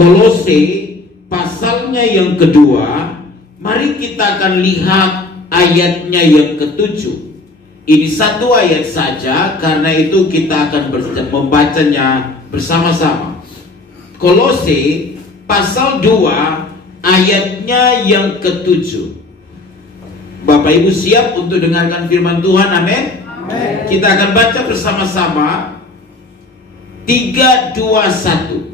Kolose pasalnya yang kedua, mari kita akan lihat ayatnya yang ke-7. Ini satu ayat saja, karena itu kita akan membacanya bersama-sama. Kolose pasal 2 ayatnya yang ke-7. Bapak Ibu siap untuk dengarkan firman Tuhan? Amin. Kita akan baca bersama-sama. 3, 2, 1.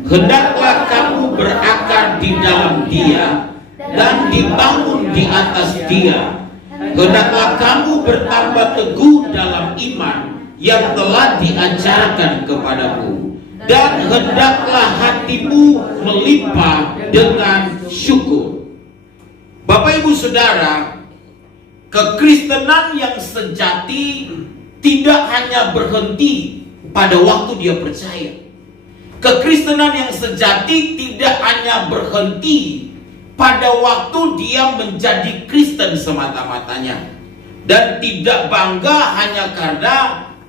Hendaklah kamu berakar di dalam Dia dan dibangun di atas Dia. Hendaklah kamu bertambah teguh dalam iman yang telah diajarkan kepadamu, dan hendaklah hatimu melimpah dengan syukur. Bapak Ibu Saudara, kekristenan yang sejati tidak hanya berhenti pada waktu dia percaya. Kekristenan yang sejati tidak hanya berhenti pada waktu dia menjadi Kristen semata-matanya, dan tidak bangga hanya karena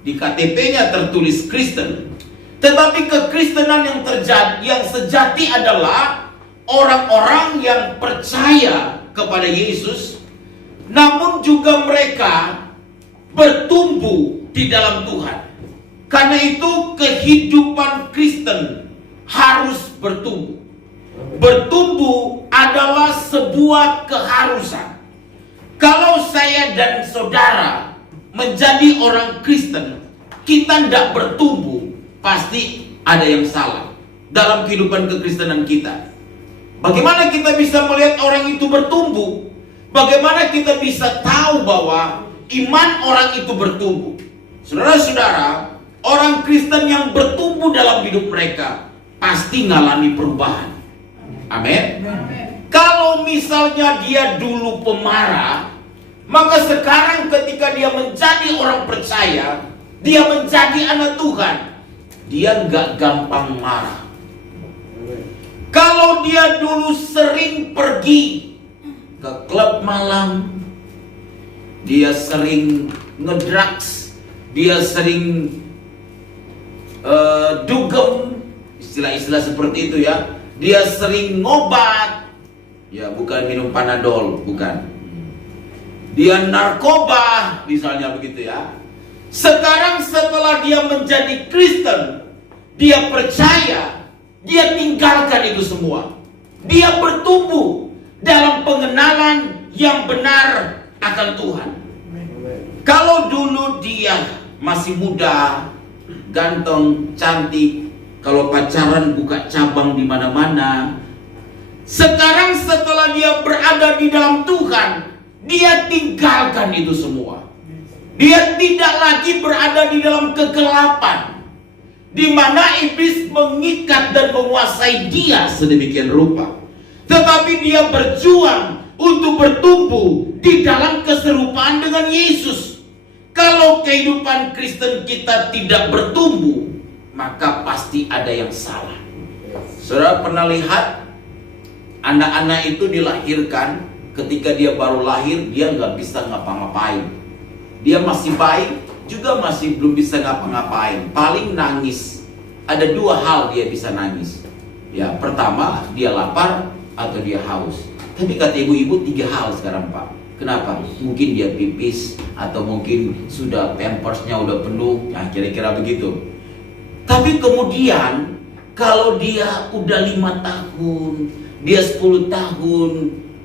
di KTP-nya tertulis Kristen. Tetapi kekristenan yang sejati adalah orang-orang yang percaya kepada Yesus, namun juga mereka bertumbuh di dalam Tuhan. Karena itu kehidupan Kristen harus bertumbuh. Bertumbuh adalah sebuah keharusan. Kalau saya dan saudara menjadi orang Kristen, kita tidak bertumbuh, pasti ada yang salah dalam kehidupan kekristenan kita. Bagaimana kita bisa melihat orang itu bertumbuh? Bagaimana kita bisa tahu bahwa iman orang itu bertumbuh? Saudara-saudara, orang Kristen yang bertumbuh dalam hidup mereka pasti mengalami perubahan. Amin. Kalau misalnya dia dulu pemarah, maka sekarang ketika dia menjadi orang percaya, dia menjadi anak Tuhan, dia nggak gampang marah. Kalau dia dulu sering pergi ke klub malam, dia sering ngedrugs, dia sering dugem, istilah-istilah seperti itu ya. Dia sering ngobat, ya bukan minum Panadol, bukan. Dia narkoba, misalnya begitu ya. Sekarang setelah dia menjadi Kristen, dia percaya, dia tinggalkan itu semua. Dia bertumbuh dalam pengenalan yang benar akan Tuhan. Kalau dulu dia masih muda, ganteng, cantik, kalau pacaran buka cabang di mana-mana. Sekarang setelah dia berada di dalam Tuhan, dia tinggalkan itu semua. Dia tidak lagi berada di dalam kegelapan, di mana iblis mengikat dan menguasai dia sedemikian rupa. Tetapi dia berjuang untuk bertumbuh di dalam keserupaan dengan Yesus. Kalau kehidupan Kristen kita tidak bertumbuh, maka pasti ada yang salah. Saudara pernah lihat anak-anak itu dilahirkan, ketika dia baru lahir dia nggak bisa ngapa-ngapain. Dia masih bayi juga masih belum bisa ngapa-ngapain, paling nangis. Ada dua hal dia bisa nangis. Ya, pertama dia lapar atau dia haus. Tapi kata ibu-ibu 3 hal sekarang Pak. Kenapa? Mungkin dia pipis, atau mungkin sudah pampersnya udah penuh, ya kira-kira begitu. Tapi kemudian kalau dia udah 5 tahun, dia 10 tahun,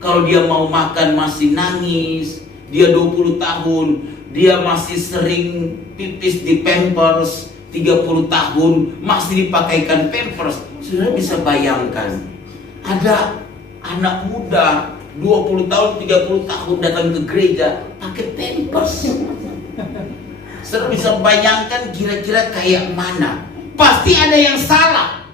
kalau dia mau makan masih nangis, dia 20 tahun, dia masih sering pipis di pampers, 30 tahun masih dipakaikan pampers. Sudah bisa bayangkan, ada anak muda 20 tahun, 30 tahun datang ke gereja pakai pampers. Sudah bisa bayangkan kira-kira kayak mana? Pasti ada yang salah.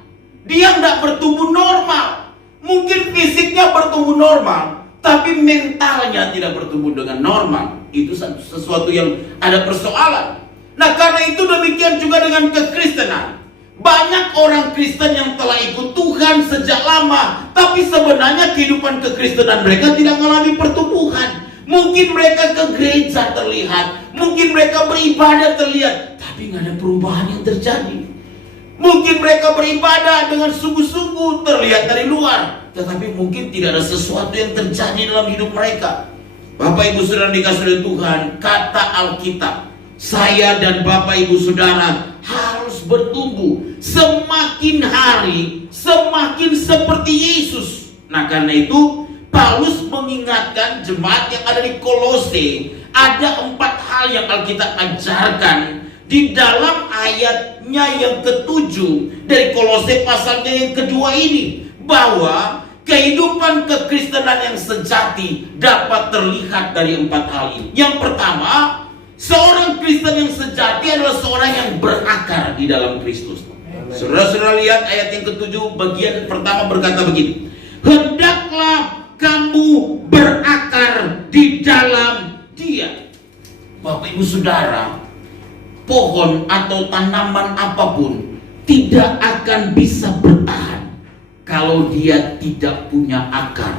Dia tidak bertumbuh normal. Mungkin fisiknya bertumbuh normal, tapi mentalnya tidak bertumbuh dengan normal. Itu sesuatu yang ada persoalan. Nah, karena itu demikian juga dengan kekristenan. Banyak orang Kristen yang telah ikut Tuhan sejak lama, tapi sebenarnya kehidupan kekristenan mereka tidak mengalami pertumbuhan. Mungkin mereka ke gereja terlihat, mungkin mereka beribadah terlihat, tapi nggak ada perubahan yang terjadi. Mungkin mereka beribadah dengan sungguh-sungguh terlihat dari luar, tetapi mungkin tidak ada sesuatu yang terjadi dalam hidup mereka. Bapak Ibu Saudara dikasih oleh Tuhan, kata Alkitab, saya dan Bapak Ibu Saudara harus bertumbuh semakin hari semakin seperti Yesus. Nah, karena itu Paulus mengingatkan jemaat yang ada di Kolose, ada 4 hal yang Alkitab ajarkan di dalam ayatnya yang ke-7 dari Kolose pasalnya yang kedua ini, bahwa kehidupan kekristenan yang sejati dapat terlihat dari 4 hal ini. Yang pertama, seorang Kristen yang sejati adalah seorang yang berakar di dalam Kristus. Saudara-saudara lihat ayat yang ke-7, bagian pertama berkata begini, hendaklah kamu berakar di dalam Dia. Bapak Ibu Saudara, pohon atau tanaman apapun tidak akan bisa bertahan kalau dia tidak punya akar.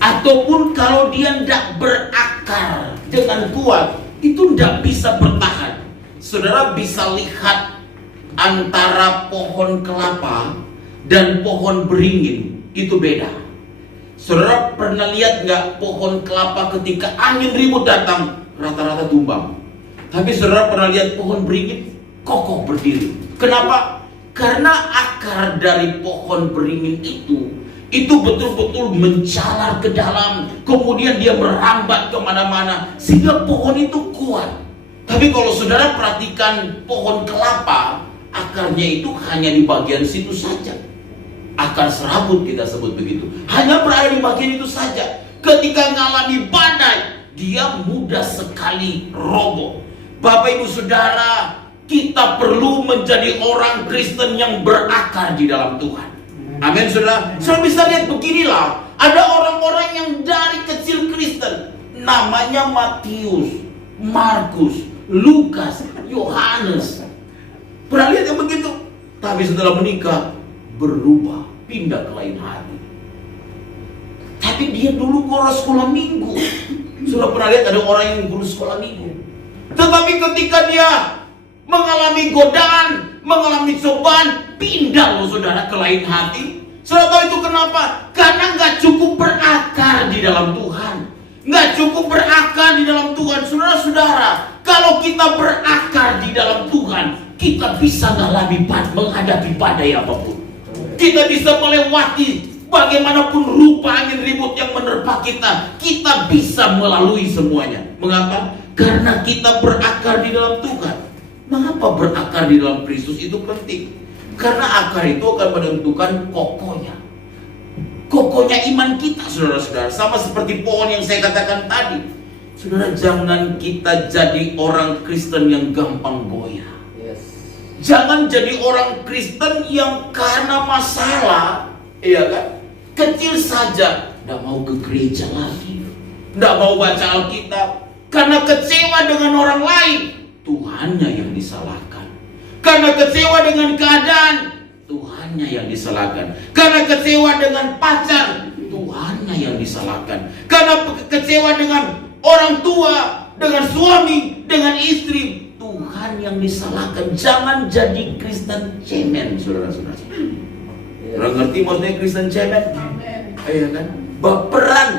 Ataupun kalau dia tidak berakar dengan kuat, itu tidak bisa bertahan. Saudara bisa lihat antara pohon kelapa dan pohon beringin itu beda. Saudara pernah lihat nggak pohon kelapa ketika angin ribut datang rata-rata tumbang? Tapi saudara pernah lihat pohon beringin kokoh berdiri. Kenapa? Karena akar dari pohon beringin itu betul-betul menjalar ke dalam, kemudian dia merambat kemana-mana sehingga pohon itu kuat. Tapi kalau saudara perhatikan pohon kelapa, akarnya itu hanya di bagian situ saja. Akar serabut kita sebut begitu, hanya berada di bagian itu saja. Ketika mengalami badai, dia mudah sekali roboh. Bapak Ibu Saudara, kita perlu menjadi orang Kristen yang berakar di dalam Tuhan. Amin, saudara. Saudara bisa lihat beginilah, ada orang-orang yang dari kecil Kristen, namanya Matius, Markus, Lukas, Yohanes. Pernah lihat yang begitu? Tapi setelah menikah berubah, pindah ke lain hati. Tapi dia dulu guru sekolah minggu. Sudah pernah lihat ada orang yang guru sekolah minggu, tetapi ketika dia mengalami godaan, mengalami cobaan, pindah loh saudara ke lain hati. Saudara tahu itu kenapa? Karena nggak cukup berakar di dalam Tuhan, nggak cukup berakar di dalam Tuhan. Saudara-saudara, kalau kita berakar di dalam Tuhan, kita bisa menghadapi badai apapun. Kita bisa melewati bagaimanapun rupa angin ribut yang menerpa kita. Kita bisa melalui semuanya. Mengapa? Karena kita berakar di dalam Tuhan. Mengapa berakar di dalam Kristus itu penting? Karena akar itu akan menentukan kokohnya iman kita, saudara-saudara. Sama seperti pohon yang saya katakan tadi. Saudara, jangan kita jadi orang Kristen yang gampang goyah. Jangan jadi orang Kristen yang karena masalah, iya kan, kecil saja tidak mau ke gereja lagi, tidak mau baca Alkitab, karena kecewa dengan orang lain. Tuhannya yang disalahkan. Karena kecewa dengan keadaan, Tuhannya yang disalahkan. Karena kecewa dengan pacar, Tuhannya yang disalahkan. Karena kecewa dengan orang tua, dengan suami, dengan istri, Tuhan yang disalahkan. Jangan jadi Kristen cemen, saudara-saudara. Orang ngerti maksudnya Kristen cemen? Iya kan? Baperan.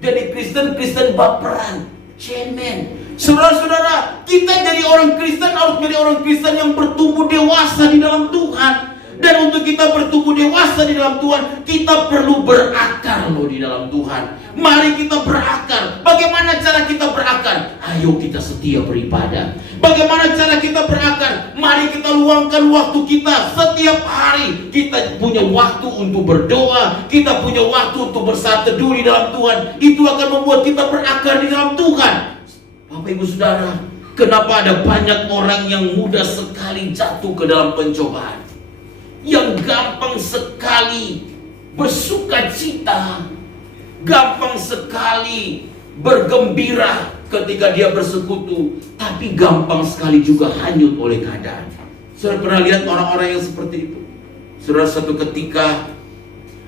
Jadi Kristen baperan, cemen. Saudara-saudara, kita jadi orang Kristen harus menjadi orang Kristen yang bertumbuh dewasa di dalam Tuhan. Dan untuk kita bertumbuh dewasa di dalam Tuhan, kita perlu berakar loh di dalam Tuhan. Mari kita berakar. Bagaimana cara kita berakar? Ayo kita setia beribadah. Bagaimana cara kita berakar? Mari kita luangkan waktu kita setiap hari. Kita punya waktu untuk berdoa, kita punya waktu untuk bersaat teduh di dalam Tuhan. Itu akan membuat kita berakar di dalam Tuhan. Bapak Ibu Saudara, kenapa ada banyak orang yang mudah sekali jatuh ke dalam pencobaan, yang gampang sekali bersuka cita, gampang sekali bergembira ketika dia bersekutu, tapi gampang sekali juga hanyut oleh keadaan. Saudara pernah lihat orang-orang yang seperti itu? Saudara, satu ketika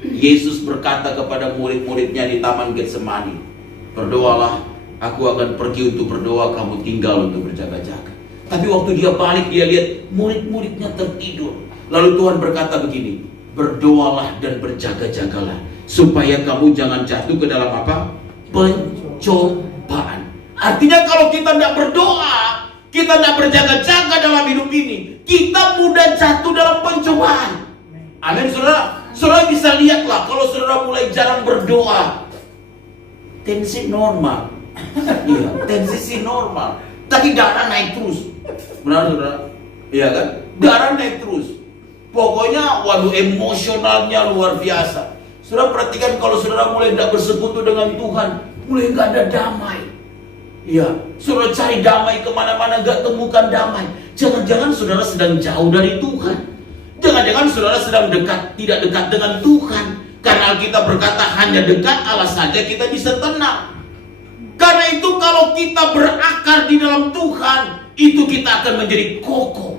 Yesus berkata kepada murid-muridnya di Taman Getsemani, berdoalah, aku akan pergi untuk berdoa, kamu tinggal untuk berjaga-jaga. Tapi waktu dia balik, dia lihat murid-muridnya tertidur. Lalu Tuhan berkata begini, berdoalah dan berjaga-jagalah, supaya kamu jangan jatuh ke dalam apa? Pencobaan. Artinya kalau kita tidak berdoa, kita tidak berjaga-jaga dalam hidup ini, kita mudah jatuh dalam pencobaan. Amin, saudara. Saudara bisa lihatlah, kalau saudara mulai jarang berdoa, tensi normal. Iya, tensi normal. Tapi darah naik terus. Benar, saudara? Iya kan? Darah naik terus. Pokoknya, waduh, emosionalnya luar biasa. Saudara perhatikan, kalau saudara mulai tidak bersekutu dengan Tuhan, mulai nggak ada damai. Iya, saudara cari damai kemana-mana, nggak temukan damai. Jangan-jangan saudara sedang jauh dari Tuhan. Jangan-jangan saudara sedang tidak dekat dengan Tuhan. Karena Alkitab berkata hanya dekat Allah saja kita bisa tenang. Karena itu kalau kita berakar di dalam Tuhan, itu kita akan menjadi kokoh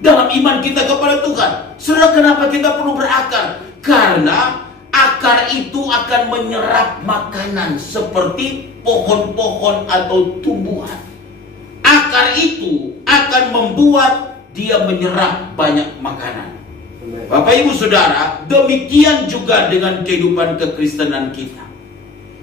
dalam iman kita kepada Tuhan. Saudara, kenapa kita perlu berakar? Karena akar itu akan menyerap makanan seperti pohon-pohon atau tumbuhan. Akar itu akan membuat dia menyerap banyak makanan. Bapak Ibu Saudara, demikian juga dengan kehidupan kekristenan kita.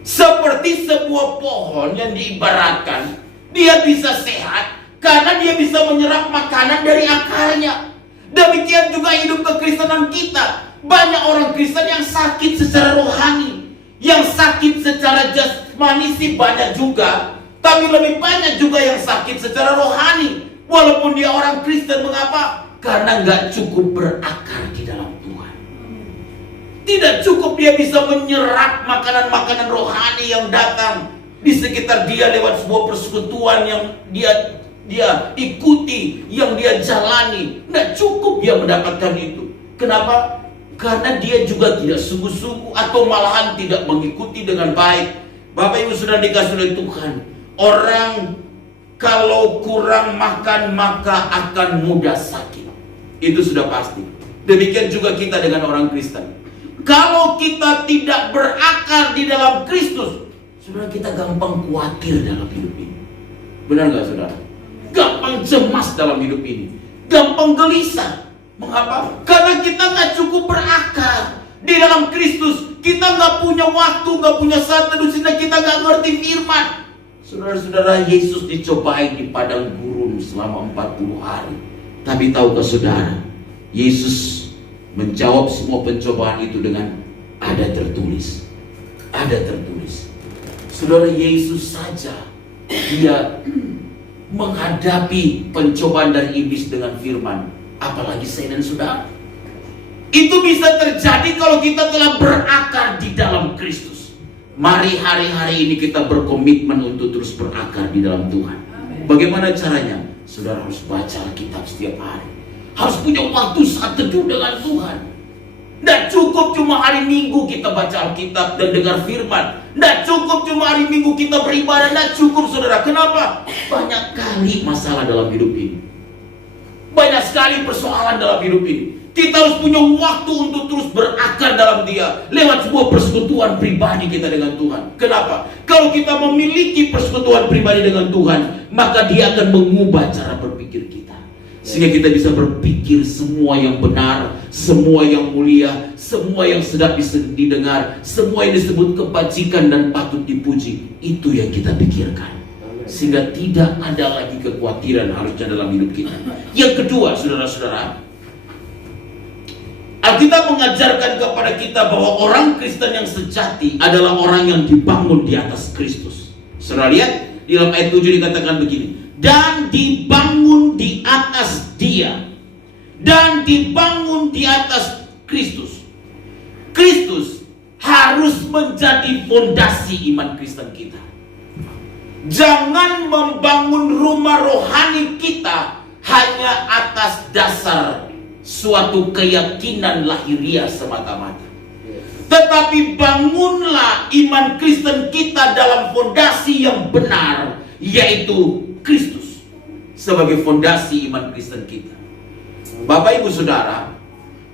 Seperti sebuah pohon yang diibaratkan, dia bisa sehat karena dia bisa menyerap makanan dari akarnya. Demikian juga hidup kekristenan kita. Banyak orang Kristen yang sakit secara rohani, yang sakit secara jasmani sih banyak juga, tapi lebih banyak juga yang sakit secara rohani. Walaupun dia orang Kristen, mengapa? Karena nggak cukup berakar di dalam Tuhan. Tidak cukup dia bisa menyerap makanan-makanan rohani yang datang di sekitar dia lewat sebuah persekutuan yang dia ikuti, yang dia jalani. Nggak cukup dia mendapatkan itu. Kenapa? Karena dia juga tidak sungguh-sungguh atau malahan tidak mengikuti dengan baik. Bapak Ibu sudah dikasih oleh Tuhan, orang kalau kurang makan maka akan mudah sakit. Itu sudah pasti. Demikian juga kita dengan orang Kristen. Kalau kita tidak berakar di dalam Kristus, saudara, kita gampang khawatir dalam hidup ini. Benar nggak, saudara? Gampang cemas dalam hidup ini, gampang gelisah. Mengapa? Karena kita nggak cukup berakar di dalam Kristus. Kita nggak punya waktu, nggak punya saat teduh, sehingga kita nggak ngerti firman. Saudara-saudara, Yesus dicobai di padang gurun selama 40 hari. Tapi tahukah saudara, Yesus menjawab semua pencobaan itu dengan ada tertulis. Ada tertulis. Saudara, Yesus saja dia menghadapi pencobaan dari iblis dengan firman. Apalagi saya dan saudara. Itu bisa terjadi kalau kita telah berakar di dalam Kristus. Mari hari-hari ini kita berkomitmen untuk terus berakar di dalam Tuhan. Bagaimana caranya? Saudara harus baca Alkitab setiap hari. Harus punya waktu saat teduh dengan Tuhan. Tidak cukup cuma hari Minggu kita baca Alkitab dan dengar firman. Tidak cukup cuma hari Minggu kita beribadah. Tidak cukup, saudara. Kenapa? Banyak kali masalah dalam hidup ini. Banyak sekali persoalan dalam hidup ini. Kita harus punya waktu untuk terus berakar dalam Dia lewat sebuah persekutuan pribadi kita dengan Tuhan. Kenapa? Kalau kita memiliki persekutuan pribadi dengan Tuhan, maka Dia akan mengubah cara berpikir kita, sehingga kita bisa berpikir semua yang benar, semua yang mulia, semua yang sedap didengar, semua yang disebut kebajikan dan patut dipuji. Itu yang kita pikirkan, sehingga tidak ada lagi kekhawatiran harusnya dalam hidup kita. Yang kedua, saudara-saudara, Alkitab mengajarkan kepada kita bahwa orang Kristen yang sejati adalah orang yang dibangun di atas Kristus. Saudara lihat, di dalam ayat 7 dikatakan begini, dan dibangun di atas Dia, dan dibangun di atas Kristus. Kristus harus menjadi fondasi iman Kristen kita. Jangan membangun rumah rohani kita hanya atas dasar suatu keyakinan lahiriah semata-mata. Tetapi bangunlah iman Kristen kita dalam fondasi yang benar, yaitu Kristus sebagai fondasi iman Kristen kita. Bapak Ibu Saudara,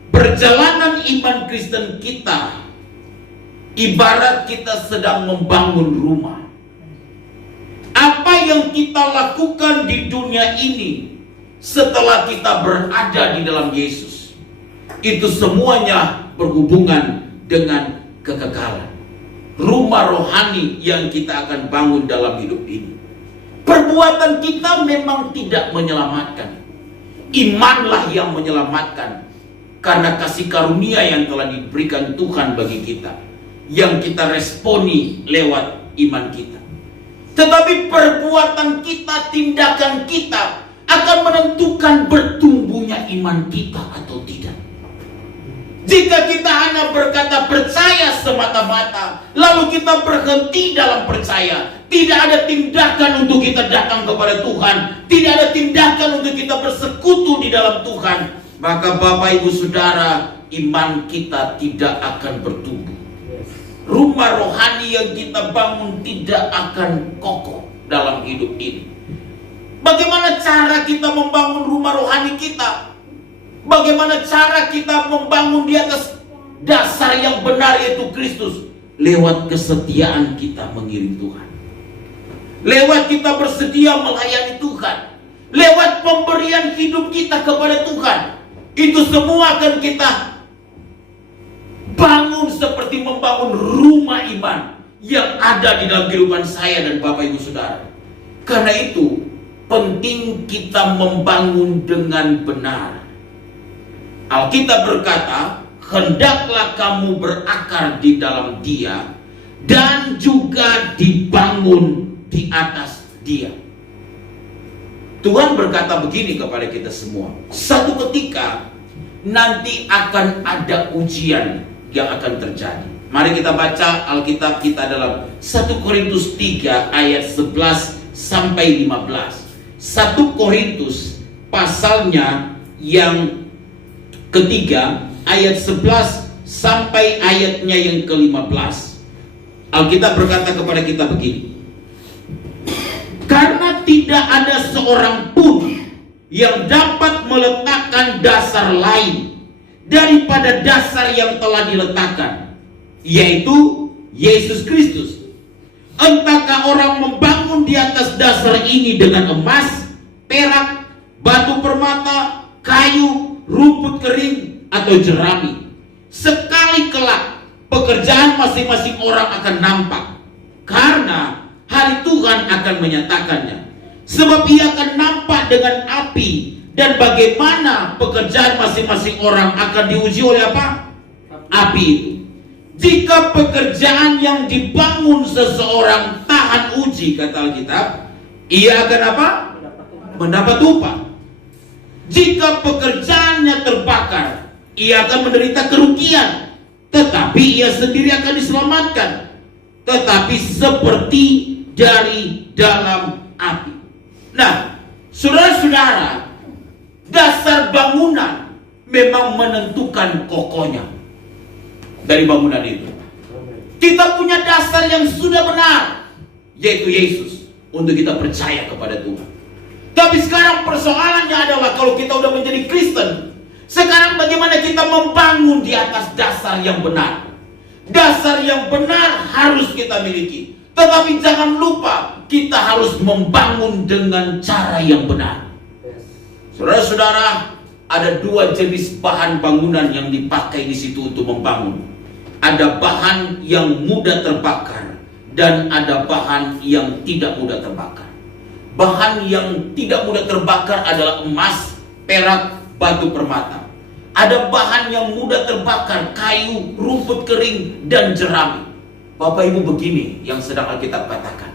perjalanan iman Kristen kita ibarat kita sedang membangun rumah. Apa yang kita lakukan di dunia ini setelah kita berada di dalam Yesus, itu semuanya berhubungan dengan kekekalan. Rumah rohani yang kita akan bangun dalam hidup ini. Perbuatan kita memang tidak menyelamatkan. Imanlah yang menyelamatkan. Karena kasih karunia yang telah diberikan Tuhan bagi kita, yang kita responi lewat iman kita. Tetapi perbuatan kita, tindakan kita akan menentukan bertumbuhnya iman kita atau tidak. Jika kita hanya berkata percaya semata-mata, lalu kita berhenti dalam percaya, tidak ada tindakan untuk kita datang kepada Tuhan, tidak ada tindakan untuk kita bersekutu di dalam Tuhan, maka Bapak Ibu Saudara, iman kita tidak akan bertumbuh. Rumah rohani yang kita bangun tidak akan kokoh dalam hidup ini. Bagaimana cara kita membangun rumah rohani kita? Bagaimana cara kita membangun di atas dasar yang benar, yaitu Kristus? Lewat kesetiaan kita mengiring Tuhan. Lewat kita bersedia melayani Tuhan. Lewat pemberian hidup kita kepada Tuhan. Itu semua akan kita bangun seperti membangun rumah iman yang ada di dalam kehidupan saya dan Bapak Ibu Saudara. Karena itu penting kita membangun dengan benar. Alkitab berkata, hendaklah kamu berakar di dalam Dia dan juga dibangun di atas Dia. Tuhan berkata begini kepada kita semua, satu ketika nanti akan ada ujian yang akan terjadi. Mari kita baca Alkitab kita dalam 1 Korintus 3 ayat 11 sampai 15. 1 Korintus pasalnya yang ketiga ayat 11 sampai ayatnya yang ke-15. Alkitab berkata kepada kita begini. Karena tidak ada seorang pun yang dapat meletakkan dasar lain daripada dasar yang telah diletakkan, yaitu Yesus Kristus. Entahkah orang membangun di atas dasar ini dengan emas, perak, batu permata, kayu, rumput kering, atau jerami. Sekali kelak pekerjaan masing-masing orang akan nampak, karena hari Tuhan akan menyatakannya. Sebab ia akan nampak dengan api, dan bagaimana pekerjaan masing-masing orang akan diuji oleh apa? Api itu. Jika pekerjaan yang dibangun seseorang tahan uji, kata Alkitab, ia akan apa? Mendapat upah. Jika pekerjaannya terbakar, ia akan menderita kerugian, tetapi ia sendiri akan diselamatkan, tetapi seperti dari dalam api. Nah, saudara-saudara, dasar bangunan memang menentukan kokohnya dari bangunan itu. Kita punya dasar yang sudah benar, yaitu Yesus, untuk kita percaya kepada Tuhan. Tapi sekarang persoalannya adalah kalau kita udah menjadi Kristen, sekarang bagaimana kita membangun di atas dasar yang benar. Dasar yang benar harus kita miliki. Tetapi jangan lupa, kita harus membangun dengan cara yang benar. Saudara-saudara, ada dua jenis bahan bangunan yang dipakai di situ untuk membangun. Ada bahan yang mudah terbakar dan ada bahan yang tidak mudah terbakar. Bahan yang tidak mudah terbakar adalah emas, perak, batu permata. Ada bahan yang mudah terbakar, kayu, rumput kering, dan jerami. Bapak Ibu, begini yang sedang Alkitab katakan.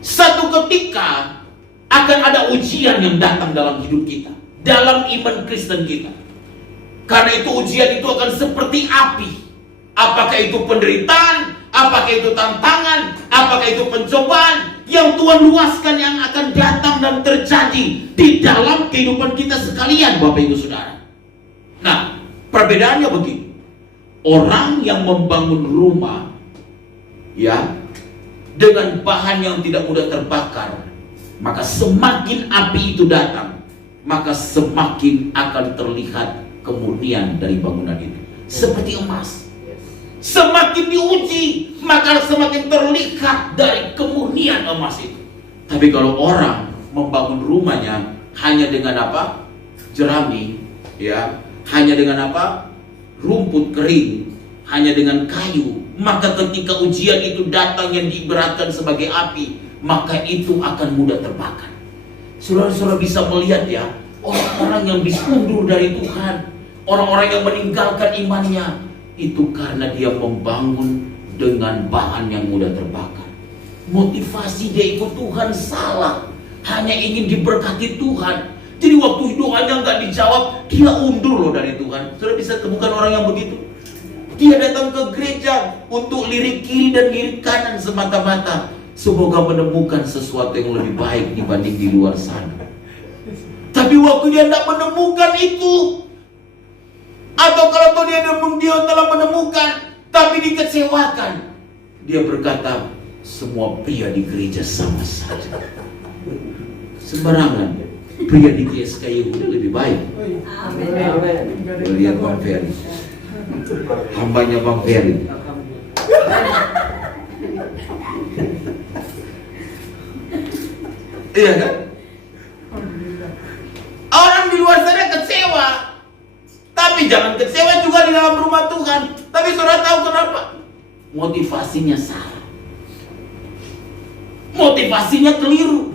Satu ketika akan ada ujian yang datang dalam hidup kita, dalam iman Kristen kita. Karena itu ujian itu akan seperti api. Apakah itu penderitaan, apakah itu tantangan, apakah itu pencobaan yang Tuhan luaskan yang akan datang dan terjadi di dalam kehidupan kita sekalian, Bapak Ibu Saudara. Nah, perbedaannya begini. Orang yang membangun rumah, ya, dengan bahan yang tidak mudah terbakar, maka semakin api itu datang, maka semakin akan terlihat kemurnian dari bangunan itu. Seperti emas, semakin diuji, maka semakin terlihat dari kemurnian emas itu. Tapi kalau orang membangun rumahnya hanya dengan apa? Jerami, ya, hanya dengan apa? Rumput kering, hanya dengan kayu, maka ketika ujian itu datang yang diibaratkan sebagai api, maka itu akan mudah terbakar. Saudara-saudara bisa melihat ya, orang-orang yang bisa mundur dari Tuhan, orang-orang yang meninggalkan imannya, itu karena dia membangun dengan bahan yang mudah terbakar. Motivasi dia ikut Tuhan salah, hanya ingin diberkati Tuhan. Jadi waktu doanya nggak dijawab, dia undur loh dari Tuhan. Saudara bisa temukan orang yang begitu. Dia datang ke gereja untuk lirik kiri dan lirik kanan semata-mata, semoga menemukan sesuatu yang lebih baik dibanding di luar sana. Tapi waktu dia tidak menemukan itu, atau kalau dia telah menemukan tapi dikecewakan, dia berkata, semua pria di gereja sama saja. Sembarangan. Pria di GSK Yehuda lebih baik. Amin. Lihat Bang Ferry, hambanya Bang Ferry. Iya kan? Orang di luar sana kecewa, tapi jangan kecewa juga di dalam rumah Tuhan. Tapi saudara tahu kenapa? Motivasinya salah, motivasinya keliru.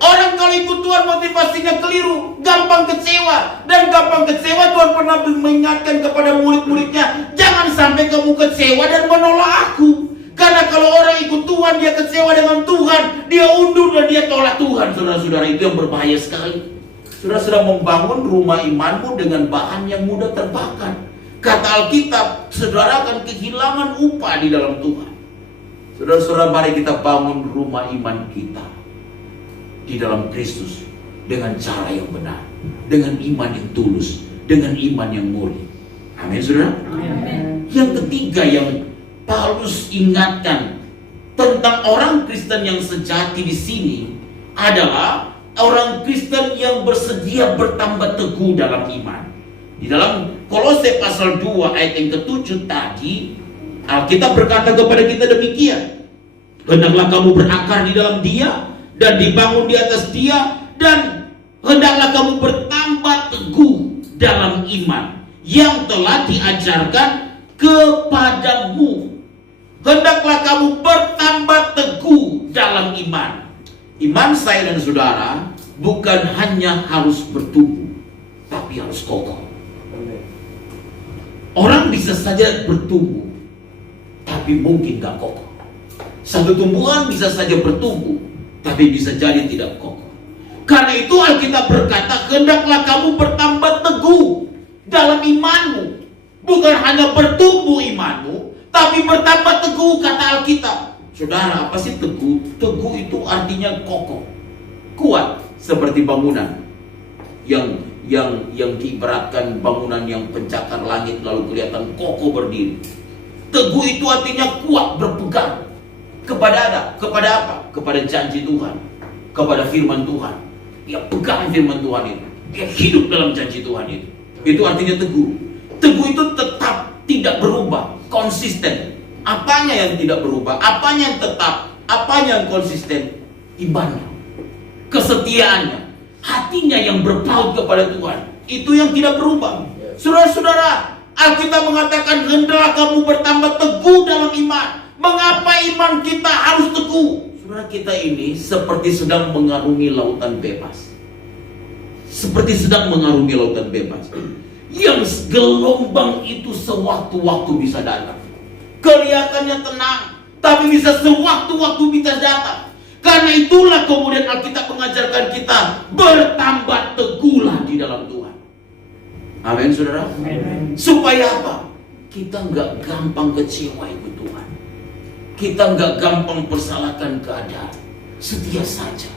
Orang kalau ikut Tuhan motivasinya keliru, gampang kecewa. Dan gampang kecewa, Tuhan pernah mengingatkan kepada murid-muridnya, jangan sampai kamu kecewa dan menolak aku. Karena kalau orang ikut Tuhan, dia kecewa dengan Tuhan, dia undur dan dia tolak Tuhan. Saudara-saudara, itu yang berbahaya sekali. Saudara sudah membangun rumah imanmu dengan bahan yang mudah terbakar. Kata Alkitab, saudara akan kehilangan upah di dalam Tuhan. Saudara-saudara, mari kita bangun rumah iman kita di dalam Kristus dengan cara yang benar, dengan iman yang tulus, dengan iman yang murni. Amin, saudara. Amin. Yang ketiga yang Paulus ingatkan tentang orang Kristen yang sejati di sini adalah orang Kristen yang bersedia bertambah teguh dalam iman. Di dalam Kolose pasal 2 ayat yang ke-7 tadi, Alkitab berkata kepada kita demikian, hendaklah kamu berakar di dalam Dia dan dibangun di atas Dia, dan hendaklah kamu bertambah teguh dalam iman yang telah diajarkan kepadamu. Hendaklah kamu bertambah teguh dalam iman. Iman saya dan saudara bukan hanya harus bertumbuh, tapi harus kokoh. Orang bisa saja bertumbuh, tapi mungkin gak kokoh. Satu tumbuhan bisa saja bertumbuh, tapi bisa jadi tidak kokoh. Karena itu Alkitab berkata, hendaklah kamu bertambah teguh dalam imanmu. Bukan hanya bertumbuh imanmu, tapi bertambah teguh, kata Alkitab. Saudara, apa sih teguh? Teguh itu artinya kokoh, kuat, seperti bangunan yang diibaratkan bangunan yang pencakar langit lalu kelihatan kokoh berdiri. Teguh itu artinya kuat, berpegang kepada apa? Kepada janji Tuhan, kepada firman Tuhan. Dia pegang firman Tuhan itu, dia hidup dalam janji Tuhan itu. Itu artinya teguh. Teguh itu tetap, tidak berubah, konsisten. Apanya yang tidak berubah? Apanya yang tetap? Apanya yang konsisten? Imannya, kesetiaannya, hatinya yang berpaut kepada Tuhan. Itu yang tidak berubah. Saudara-saudara, Alkitab mengatakan hendaklah kamu bertambah teguh dalam iman. Mengapa iman kita harus teguh? Saudara, kita ini seperti sedang mengarungi lautan bebas. Seperti sedang mengarungi lautan bebas. Yang gelombang itu sewaktu-waktu bisa datang. Kelihatannya tenang, tapi bisa sewaktu-waktu bisa datang. Karena itulah kemudian Alkitab mengajarkan kita bertambah teguhlah di dalam Tuhan. Amin, saudara. Amin. Supaya apa? Kita nggak gampang kecewa ikut Tuhan. Kita nggak gampang persalahkan keadaan. Setia saja.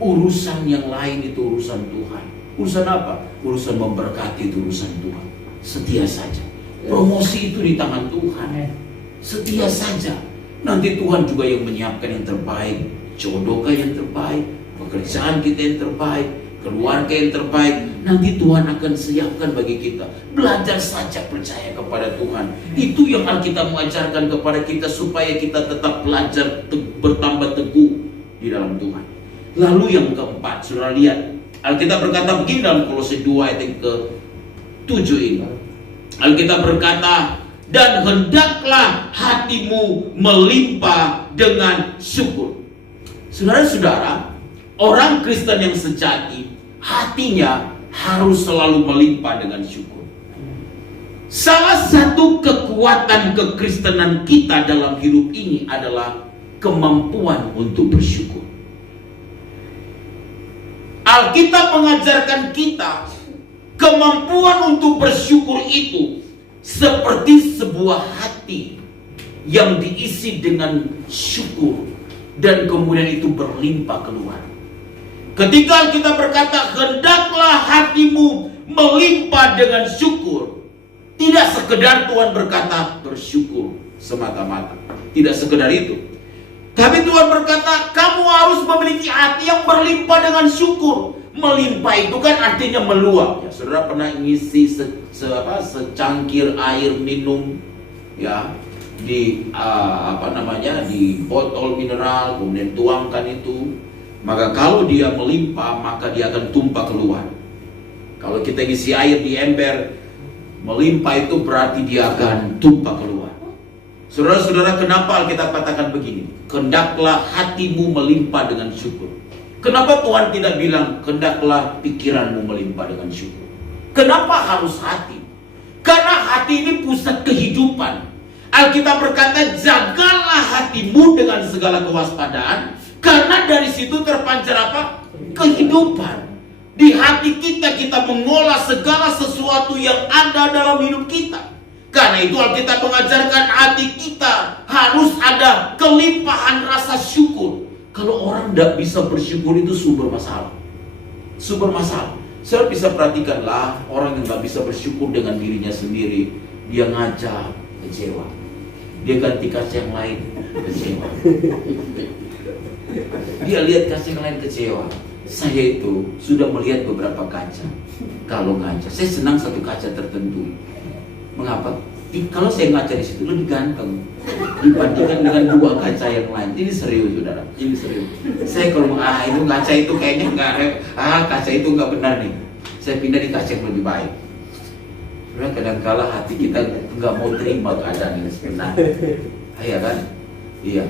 Urusan yang lain itu urusan Tuhan. Urusan apa? Urusan memberkati itu urusan Tuhan. Setia saja. Promosi itu di tangan Tuhan. Setia saja. Nanti Tuhan juga yang menyiapkan yang terbaik. Jodohkah yang terbaik, pekerjaan kita yang terbaik, keluarga yang terbaik. Nanti Tuhan akan siapkan bagi kita. Belajar saja percaya kepada Tuhan. Itu yang Alkitab mengajarkan kepada kita, supaya kita tetap belajar bertambah teguh di dalam Tuhan. Lalu yang keempat, saudara lihat, Alkitab berkata begini dalam Kolose 2 ayat yang ke-7 ini. Alkitab berkata, dan hendaklah hatimu melimpah dengan syukur. Saudara-saudara, orang Kristen yang sejati, hatinya harus selalu melimpah dengan syukur. Salah satu kekuatan kekristenan kita dalam hidup ini adalah kemampuan untuk bersyukur. Alkitab mengajarkan kita kemampuan untuk bersyukur itu seperti sebuah hati yang diisi dengan syukur dan kemudian itu berlimpah keluar. Ketika kita berkata hendaklah hatimu melimpah dengan syukur, tidak sekedar Tuhan berkata bersyukur semata-mata, tidak sekedar itu. Tapi Tuhan berkata kamu harus memiliki hati yang berlimpah dengan syukur. Melimpah itu kan artinya meluap. Ya, saudara pernah ngisi secangkir air minum ya di di botol mineral, kemudian tuangkan itu. Maka kalau dia melimpah, maka dia akan tumpah keluar. Kalau kita ngisi air di ember, melimpah itu berarti dia akan tumpah keluar. Saudara-saudara, kenapa Alkitab katakan begini? Hendaklah hatimu melimpah dengan syukur. Kenapa Tuhan tidak bilang hendaklah pikiranmu melimpah dengan syukur? Kenapa harus hati? Karena hati ini pusat kehidupan. Alkitab berkata jagalah hatimu dengan segala kewaspadaan, karena dari situ terpancar apa? Kehidupan. Di hati kita mengolah segala sesuatu yang ada dalam hidup kita. Karena itu Alkitab mengajarkan hati kita harus ada kelimpahan rasa syukur. Kalau orang tidak bisa bersyukur itu sumber masalah. Sumber masalah. Saya bisa perhatikanlah orang yang tidak bisa bersyukur dengan dirinya sendiri. Dia ngajak, kecewa. Dia ganti kasih yang lain, kecewa. Dia lihat kasih yang lain, kecewa. Saya itu sudah melihat beberapa kaca. Kalau kaca, saya senang satu kaca tertentu. Mengapa? Kalau saya ngaca di situ lebih ganteng dibandingkan dengan dua kaca yang lain. Ini serius, saudara. Ini serius. Saya kalau itu kaca itu kayaknya kaca itu nggak benar nih. Saya pindah di kaca yang lebih baik. Karena kadangkala hati kita nggak mau terima keadaan ini sebenarnya. Iya kan? Iya.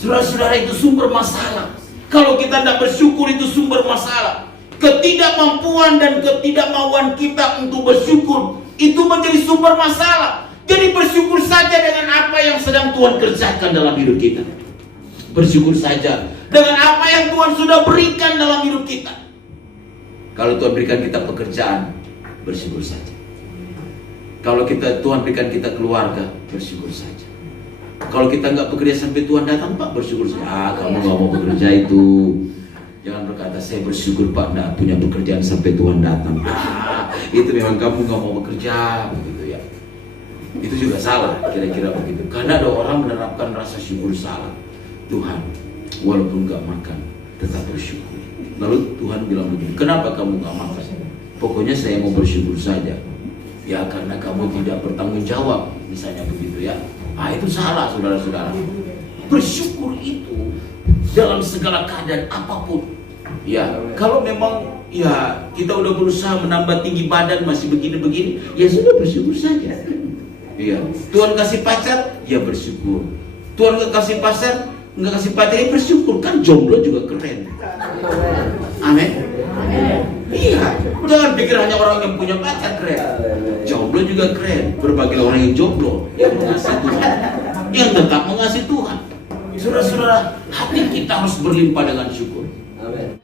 Saudara-saudara, itu sumber masalah. Kalau kita tidak bersyukur itu sumber masalah. Ketidakmampuan dan ketidakmauan kita untuk bersyukur itu menjadi sumber masalah. Jadi bersyukur saja dengan apa yang sedang Tuhan kerjakan dalam hidup kita. Bersyukur saja dengan apa yang Tuhan sudah berikan dalam hidup kita. Kalau Tuhan berikan kita pekerjaan, bersyukur saja. Kalau Tuhan berikan kita keluarga, bersyukur saja. Kalau kita nggak bekerja sampai Tuhan datang, Pak, bersyukur saja. Kamu nggak mau bekerja itu, jangan berkata saya bersyukur Pak nggak punya pekerjaan sampai Tuhan datang. Itu memang kamu nggak mau bekerja, begitu ya. Itu juga salah, kira-kira begitu. Karena ada orang menerapkan rasa syukur salah. Tuhan, walaupun nggak makan, tetap bersyukur. Lalu Tuhan bilang begini, kenapa kamu nggak makan? Pokoknya saya mau bersyukur saja. Ya karena kamu tidak bertanggung jawab, misalnya begitu ya. Itu salah, saudara-saudara. Bersyukur itu dalam segala keadaan apapun. Ya, kalau memang ya kita udah berusaha menambah tinggi badan masih begini-begini, ya sudah bersyukur saja. Iya, Tuhan kasih pacar, ya bersyukur. Tuhan nggak kasih pacar, ya bersyukur. Kan jomblo juga keren. Amin. Iya, jangan pikir hanya orang yang punya pacar keren. Jomblo juga keren. Berbagai orang yang jomblo yang mengasihi Tuhan, yang tetap mengasihi Tuhan. Saudara-saudara, hati kita harus berlimpah dengan syukur. Amin.